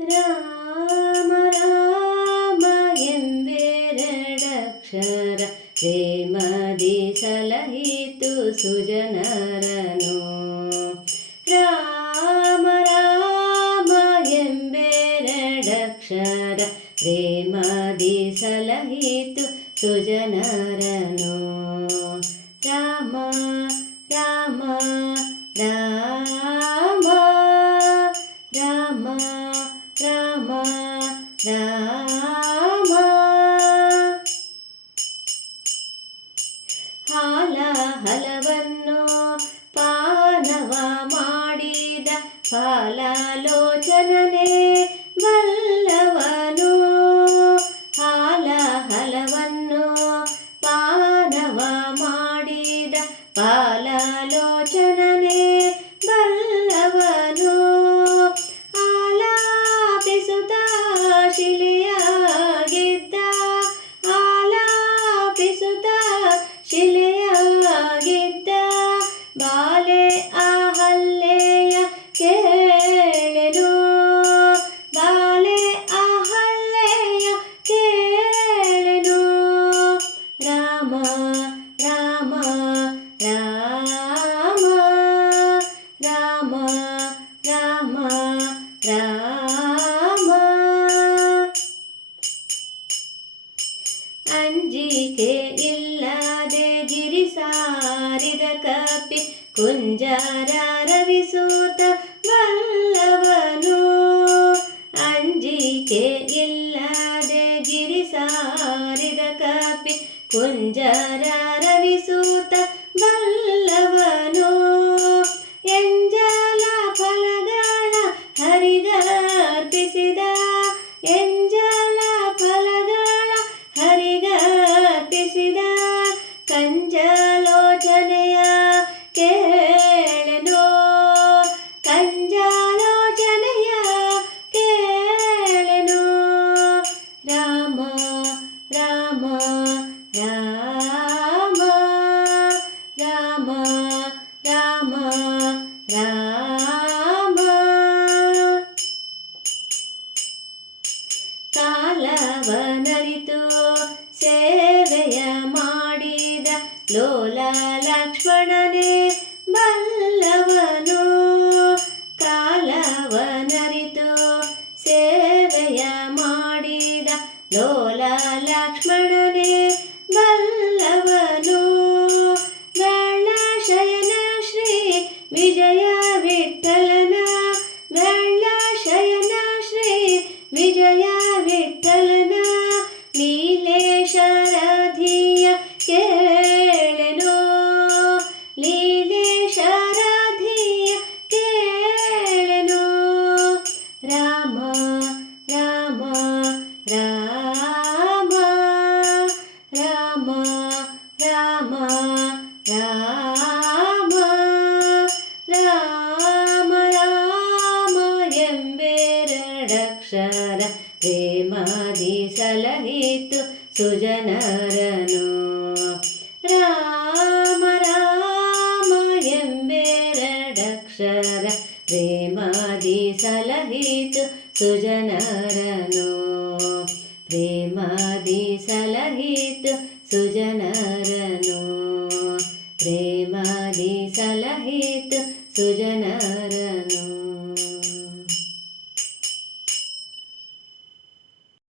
ರಾಮ ರಾಮ ಎಂಬೆರಡಕ್ಷರ ಪ್ರೇಮದಿ ಸಲಹಿತು ಸುಜನರನು ರಾಮ ರಾಮ ಎಂಬೆರಡಕ್ಷರ ಪ್ರೇಮದಿ ಸಲಹಿತು ಸುಜನರನು ರಾಮ ರಾಮ ರಾಮ ರಾಮ ರಾಮ ರಾಮ ಹಾಲ ಹಲವನ್ನು ಪಾನವ ಮಾಡಿದ ಫಾಲಲೋಚನನೆ ಬಲ್ಲವನು ಹಾಲ ಹಲವನ್ನು ಪಾನವ ಮಾಡಿದ ಪಾಲಲೋಚನನೆ ಗಿರಿ ಸಾರಿದ ಕಪಿ ಕುಂಜರ ರವಿಸೂತ ಬಲ್ಲವನು ಅಂಜಿಕೆ ಇಲ್ಲದೆ ಗಿರಿ ಸಾರಿದ ಕಪಿ ಕುಂಜರ ರಾಮ ರಾಮ. ಕಾಲವನರಿತು ಸೇವೆಯ ಮಾಡಿದ ಲೋಲ ಲಕ್ಷ್ಮಣನೇ ಬಲ್ಲವನು. ಕಾಲವನರಿತು ಸೇವೆಯ ಮಾಡಿದ ಲೋಲ ಲಕ್ಷ್ಮಣನೇ calor. ಸಲಹಿತು ಸುಜನರನು ರಾಮ ರಾಮ ಎಂಬೆರಡಕ್ಷರ ಪ್ರೇಮಾದಿ ಸಲಹಿತು ಸುಜನರನು ಪ್ರೇಮಾದಿ ಸಲಹಿತು ಸುಜನರನು ಪ್ರೇಮಾದಿ ಸಲಹಿತು ಸುಜ